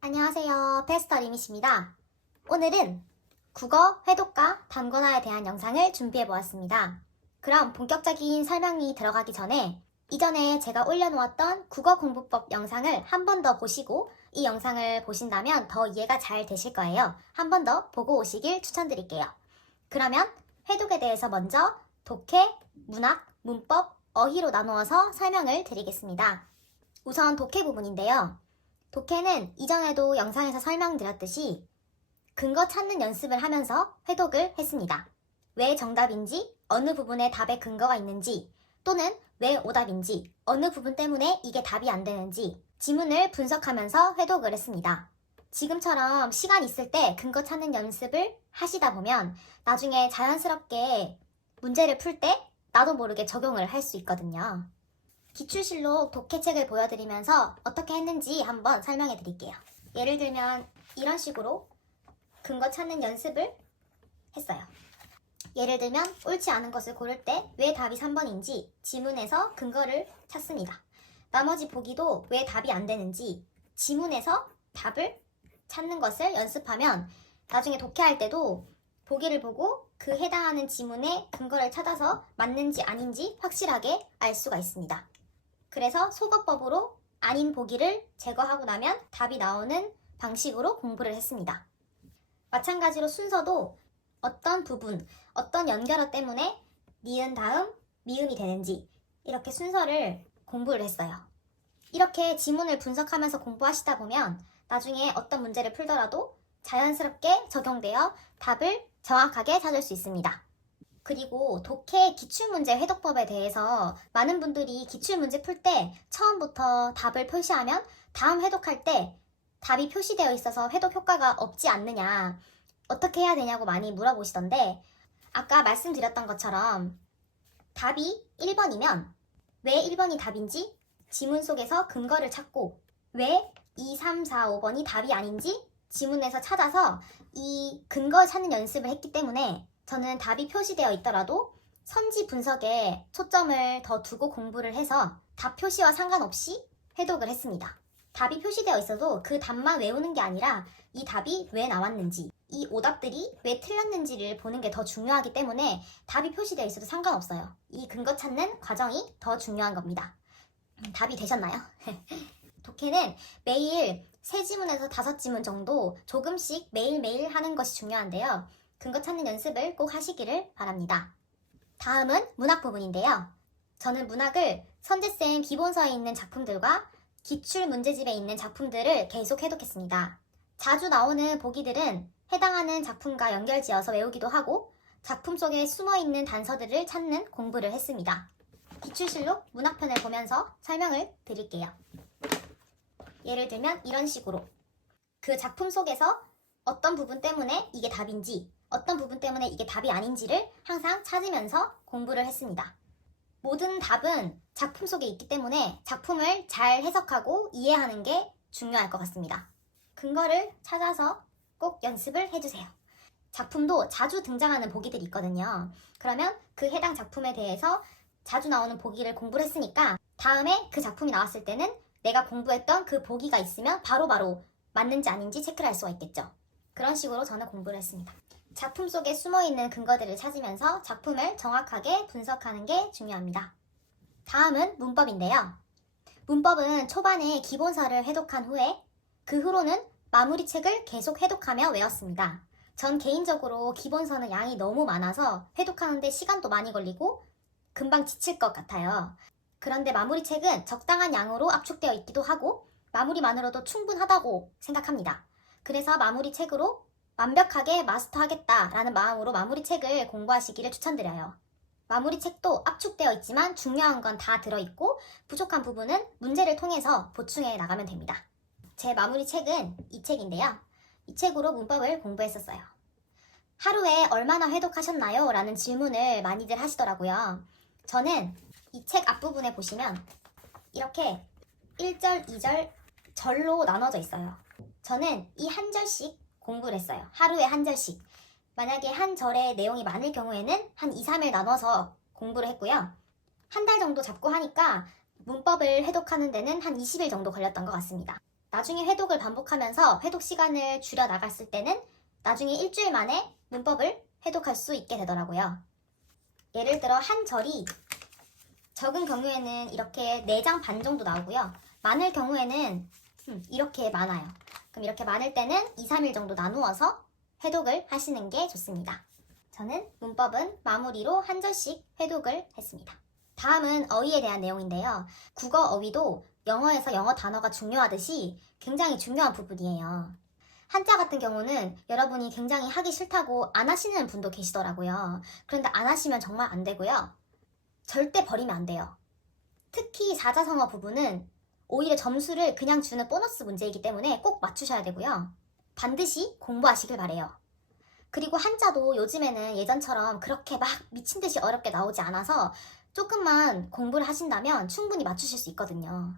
안녕하세요. 페스터 리밋입니다. 오늘은 국어 회독과 단권화에 대한 영상을 준비해 보았습니다. 그럼 본격적인 설명이 들어가기 전에 이전에 제가 올려놓았던 국어 공부법 영상을 한 번 더 보시고 이 영상을 보신다면 더 이해가 잘 되실 거예요. 한 번 더 보고 오시길 추천드릴게요. 그러면 회독에 대해서 먼저 독해, 문학, 문법, 어휘로 나누어서 설명을 드리겠습니다. 우선 독해 부분인데요. 독해는 이전에도 영상에서 설명드렸듯이 근거 찾는 연습을 하면서 회독을 했습니다. 왜 정답인지, 어느 부분에 답의 근거가 있는지, 또는 왜 오답인지, 어느 부분 때문에 이게 답이 안 되는지 지문을 분석하면서 회독을 했습니다. 지금처럼 시간 있을 때 근거 찾는 연습을 하시다 보면 나중에 자연스럽게 문제를 풀 때 나도 모르게 적용을 할 수 있거든요. 기출실록 독해책을 보여드리면서 어떻게 했는지 한번 설명해 드릴게요. 예를 들면 이런 식으로 근거 찾는 연습을 했어요. 예를 들면 옳지 않은 것을 고를 때 왜 답이 3번인지 지문에서 근거를 찾습니다. 나머지 보기도 왜 답이 안 되는지 지문에서 답을 찾는 것을 연습하면 나중에 독해할 때도 보기를 보고 그 해당하는 지문의 근거를 찾아서 맞는지 아닌지 확실하게 알 수가 있습니다. 그래서 소거법으로 아닌 보기를 제거하고 나면 답이 나오는 방식으로 공부를 했습니다. 마찬가지로 순서도 어떤 부분, 어떤 연결어 때문에 니은 다음 미음이 되는지 이렇게 순서를 공부를 했어요. 이렇게 지문을 분석하면서 공부하시다 보면 나중에 어떤 문제를 풀더라도 자연스럽게 적용되어 답을 정확하게 찾을 수 있습니다. 그리고 독해 기출문제 회독법에 대해서 많은 분들이 기출문제 풀 때 처음부터 답을 표시하면 다음 회독할 때 답이 표시되어 있어서 회독 효과가 없지 않느냐, 어떻게 해야 되냐고 많이 물어보시던데 아까 말씀드렸던 것처럼 답이 1번이면 왜 1번이 답인지 지문 속에서 근거를 찾고 왜 2, 3, 4, 5번이 답이 아닌지 지문에서 찾아서 이 근거 찾는 연습을 했기 때문에 저는 답이 표시되어 있더라도 선지 분석에 초점을 더 두고 공부를 해서 답 표시와 상관없이 회독을 했습니다. 답이 표시되어 있어도 그 답만 외우는 게 아니라 이 답이 왜 나왔는지, 이 오답들이 왜 틀렸는지를 보는 게 더 중요하기 때문에 답이 표시되어 있어도 상관없어요. 이 근거 찾는 과정이 더 중요한 겁니다. 답이 되셨나요? 독해는 매일 3지문에서 5지문 정도 조금씩 매일매일 하는 것이 중요한데요. 근거 찾는 연습을 꼭 하시기를 바랍니다. 다음은 문학 부분인데요. 저는 문학을 선재쌤 기본서에 있는 작품들과 기출 문제집에 있는 작품들을 계속 해독했습니다. 자주 나오는 보기들은 해당하는 작품과 연결지어서 외우기도 하고 작품 속에 숨어있는 단서들을 찾는 공부를 했습니다. 기출실록 문학편을 보면서 설명을 드릴게요. 예를 들면 이런 식으로 그 작품 속에서 어떤 부분 때문에 이게 답인지 어떤 부분 때문에 이게 답이 아닌지를 항상 찾으면서 공부를 했습니다. 모든 답은 작품 속에 있기 때문에 작품을 잘 해석하고 이해하는 게 중요할 것 같습니다. 근거를 찾아서 꼭 연습을 해주세요. 작품도 자주 등장하는 보기들이 있거든요. 그러면 그 해당 작품에 대해서 자주 나오는 보기를 공부를 했으니까 다음에 그 작품이 나왔을 때는 내가 공부했던 그 보기가 있으면 바로바로 맞는지 아닌지 체크를 할 수가 있겠죠. 그런 식으로 저는 공부를 했습니다. 작품 속에 숨어있는 근거들을 찾으면서 작품을 정확하게 분석하는 게 중요합니다. 다음은 문법인데요. 문법은 초반에 기본서를 회독한 후에 그 후로는 마무리책을 계속 회독하며 외웠습니다. 전 개인적으로 기본서는 양이 너무 많아서 회독하는데 시간도 많이 걸리고 금방 지칠 것 같아요. 그런데 마무리책은 적당한 양으로 압축되어 있기도 하고 마무리만으로도 충분하다고 생각합니다. 그래서 마무리책으로 완벽하게 마스터하겠다라는 마음으로 마무리책을 공부하시기를 추천드려요. 마무리책도 압축되어 있지만 중요한 건 다 들어있고 부족한 부분은 문제를 통해서 보충해 나가면 됩니다. 제 마무리책은 이 책인데요. 이 책으로 문법을 공부했었어요. 하루에 얼마나 회독하셨나요? 라는 질문을 많이들 하시더라고요. 저는 이 책 앞부분에 보시면 이렇게 1절, 2절 절로 나눠져 있어요. 저는 이 한 절씩 공부를 했어요. 하루에 한 절씩. 만약에 한 절의 내용이 많을 경우에는 한 2, 3일 나눠서 공부를 했고요. 한 달 정도 잡고 하니까 문법을 회독하는 데는 한 20일 정도 걸렸던 것 같습니다. 나중에 회독을 반복하면서 회독 시간을 줄여 나갔을 때는 나중에 일주일 만에 문법을 회독할 수 있게 되더라고요. 예를 들어 한 절이 적은 경우에는 이렇게 4장 반 정도 나오고요. 많을 경우에는 이렇게 많아요. 그럼 이렇게 많을 때는 2, 3일 정도 나누어서 회독을 하시는 게 좋습니다. 저는 문법은 마무리로 한 절씩 회독을 했습니다. 다음은 어휘에 대한 내용인데요. 국어 어휘도 영어에서 영어 단어가 중요하듯이 굉장히 중요한 부분이에요. 한자 같은 경우는 여러분이 굉장히 하기 싫다고 안 하시는 분도 계시더라고요. 그런데 안 하시면 정말 안 되고요. 절대 버리면 안 돼요. 특히 사자성어 부분은 오히려 점수를 그냥 주는 보너스 문제이기 때문에 꼭 맞추셔야 되고요. 반드시 공부하시길 바래요. 그리고 한자도 요즘에는 예전처럼 그렇게 막 미친 듯이 어렵게 나오지 않아서 조금만 공부를 하신다면 충분히 맞추실 수 있거든요.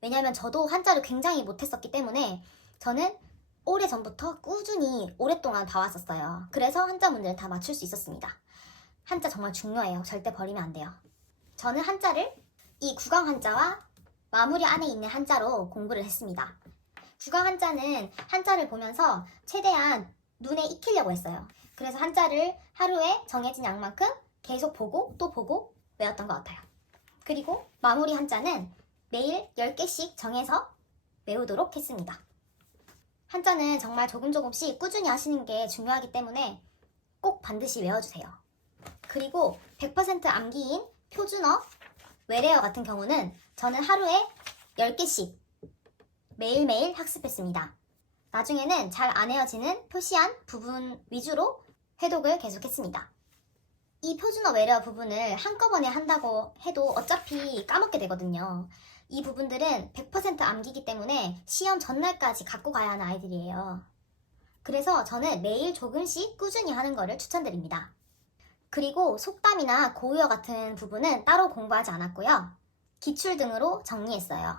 왜냐하면 저도 한자를 굉장히 못했었기 때문에 저는 오래전부터 꾸준히 오랫동안 봐왔었어요. 그래서 한자 문제를 다 맞출 수 있었습니다. 한자 정말 중요해요. 절대 버리면 안 돼요. 저는 한자를 이 구강 한자와 마무리 안에 있는 한자로 공부를 했습니다. 구강 한자는 한자를 보면서 최대한 눈에 익히려고 했어요. 그래서 한자를 하루에 정해진 양만큼 계속 보고 또 보고 외웠던 것 같아요. 그리고 마무리 한자는 매일 10개씩 정해서 외우도록 했습니다. 한자는 정말 조금씩 꾸준히 하시는 게 중요하기 때문에 꼭 반드시 외워주세요. 그리고 100% 암기인 표준어, 외래어 같은 경우는 저는 하루에 10개씩 매일매일 학습했습니다. 나중에는 잘 안 외워지는 표시한 부분 위주로 회독을 계속했습니다. 이 표준어 외래어 부분을 한꺼번에 한다고 해도 어차피 까먹게 되거든요. 이 부분들은 100% 암기기 때문에 시험 전날까지 갖고 가야 하는 아이들이에요. 그래서 저는 매일 조금씩 꾸준히 하는 거를 추천드립니다. 그리고 속담이나 고유어 같은 부분은 따로 공부하지 않았고요. 기출 등으로 정리했어요.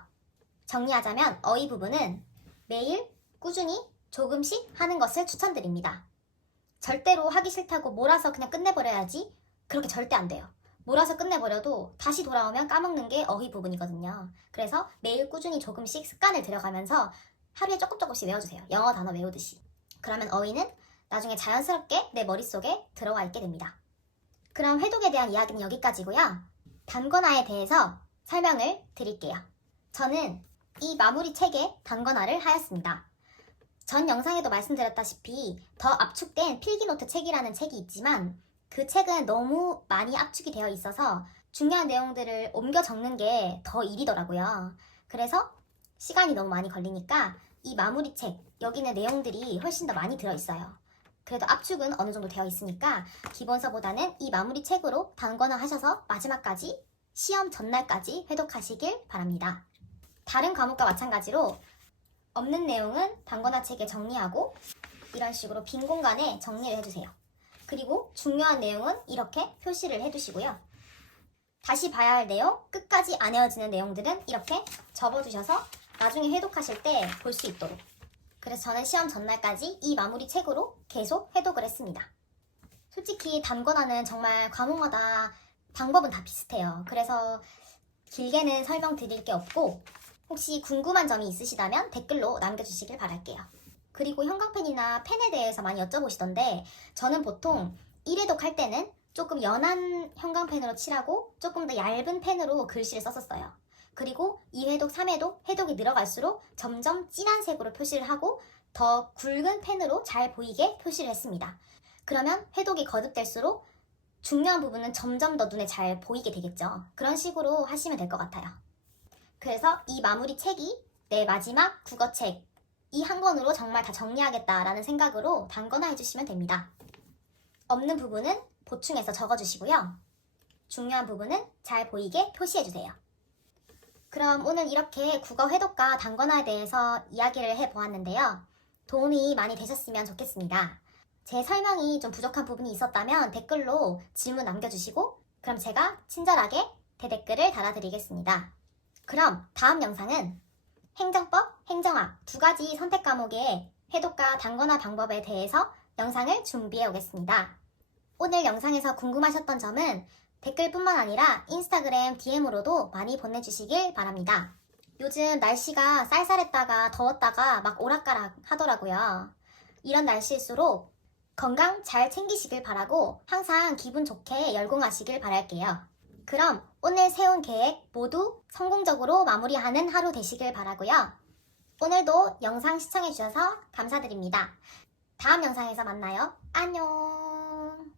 정리하자면 어휘 부분은 매일 꾸준히 조금씩 하는 것을 추천드립니다. 절대로 하기 싫다고 몰아서 그냥 끝내버려야지 그렇게 절대 안 돼요. 몰아서 끝내버려도 다시 돌아오면 까먹는 게 어휘 부분이거든요. 그래서 매일 꾸준히 조금씩 습관을 들여가면서 하루에 조금씩 외워주세요. 영어 단어 외우듯이. 그러면 어휘는 나중에 자연스럽게 내 머릿속에 들어와 있게 됩니다. 그럼 회독에 대한 이야기는 여기까지고요. 단권화에 대해서 설명을 드릴게요. 저는 이 마무리 책에 단권화를 하였습니다. 전 영상에도 말씀드렸다시피 더 압축된 필기노트 책이라는 책이 있지만 그 책은 너무 많이 압축이 되어 있어서 중요한 내용들을 옮겨 적는 게 더 일이더라고요. 그래서 시간이 너무 많이 걸리니까 이 마무리 책, 여기는 내용들이 훨씬 더 많이 들어있어요. 그래도 압축은 어느 정도 되어 있으니까 기본서보다는 이 마무리 책으로 단권화 하셔서 마지막까지 시험 전날까지 회독하시길 바랍니다. 다른 과목과 마찬가지로 없는 내용은 단권화 책에 정리하고 이런 식으로 빈 공간에 정리를 해주세요. 그리고 중요한 내용은 이렇게 표시를 해두시고요. 다시 봐야 할 내용, 끝까지 안 외워지는 내용들은 이렇게 접어두셔서 나중에 회독하실 때 볼 수 있도록. 그래서 저는 시험 전날까지 이 마무리 책으로 계속 회독을 했습니다. 솔직히 단권화는 정말 과목마다 방법은 다 비슷해요. 그래서 길게는 설명드릴 게 없고 혹시 궁금한 점이 있으시다면 댓글로 남겨주시길 바랄게요. 그리고 형광펜이나 펜에 대해서 많이 여쭤보시던데 저는 보통 1회독 할 때는 조금 연한 형광펜으로 칠하고 조금 더 얇은 펜으로 글씨를 썼었어요. 그리고 2회독, 3회독, 회독이 늘어갈수록 점점 진한 색으로 표시를 하고 더 굵은 펜으로 잘 보이게 표시를 했습니다. 그러면 회독이 거듭될수록 중요한 부분은 점점 더 눈에 잘 보이게 되겠죠. 그런 식으로 하시면 될 것 같아요. 그래서 이 마무리 책이 내 마지막 국어책 이 한 권으로 정말 다 정리하겠다라는 생각으로 단권화 해주시면 됩니다. 없는 부분은 보충해서 적어주시고요. 중요한 부분은 잘 보이게 표시해주세요. 그럼 오늘 이렇게 국어 회독과 단권화에 대해서 이야기를 해보았는데요. 도움이 많이 되셨으면 좋겠습니다. 제 설명이 좀 부족한 부분이 있었다면 댓글로 질문 남겨주시고 그럼 제가 친절하게 대댓글을 달아드리겠습니다. 그럼 다음 영상은 행정법, 행정학 두 가지 선택 과목의 회독과 단권화 방법에 대해서 영상을 준비해 오겠습니다. 오늘 영상에서 궁금하셨던 점은 댓글뿐만 아니라 인스타그램 DM으로도 많이 보내주시길 바랍니다. 요즘 날씨가 쌀쌀했다가 더웠다가 막 오락가락 하더라고요. 이런 날씨일수록 건강 잘 챙기시길 바라고 항상 기분 좋게 열공하시길 바랄게요. 그럼 오늘 세운 계획 모두 성공적으로 마무리하는 하루 되시길 바라고요. 오늘도 영상 시청해주셔서 감사드립니다. 다음 영상에서 만나요. 안녕.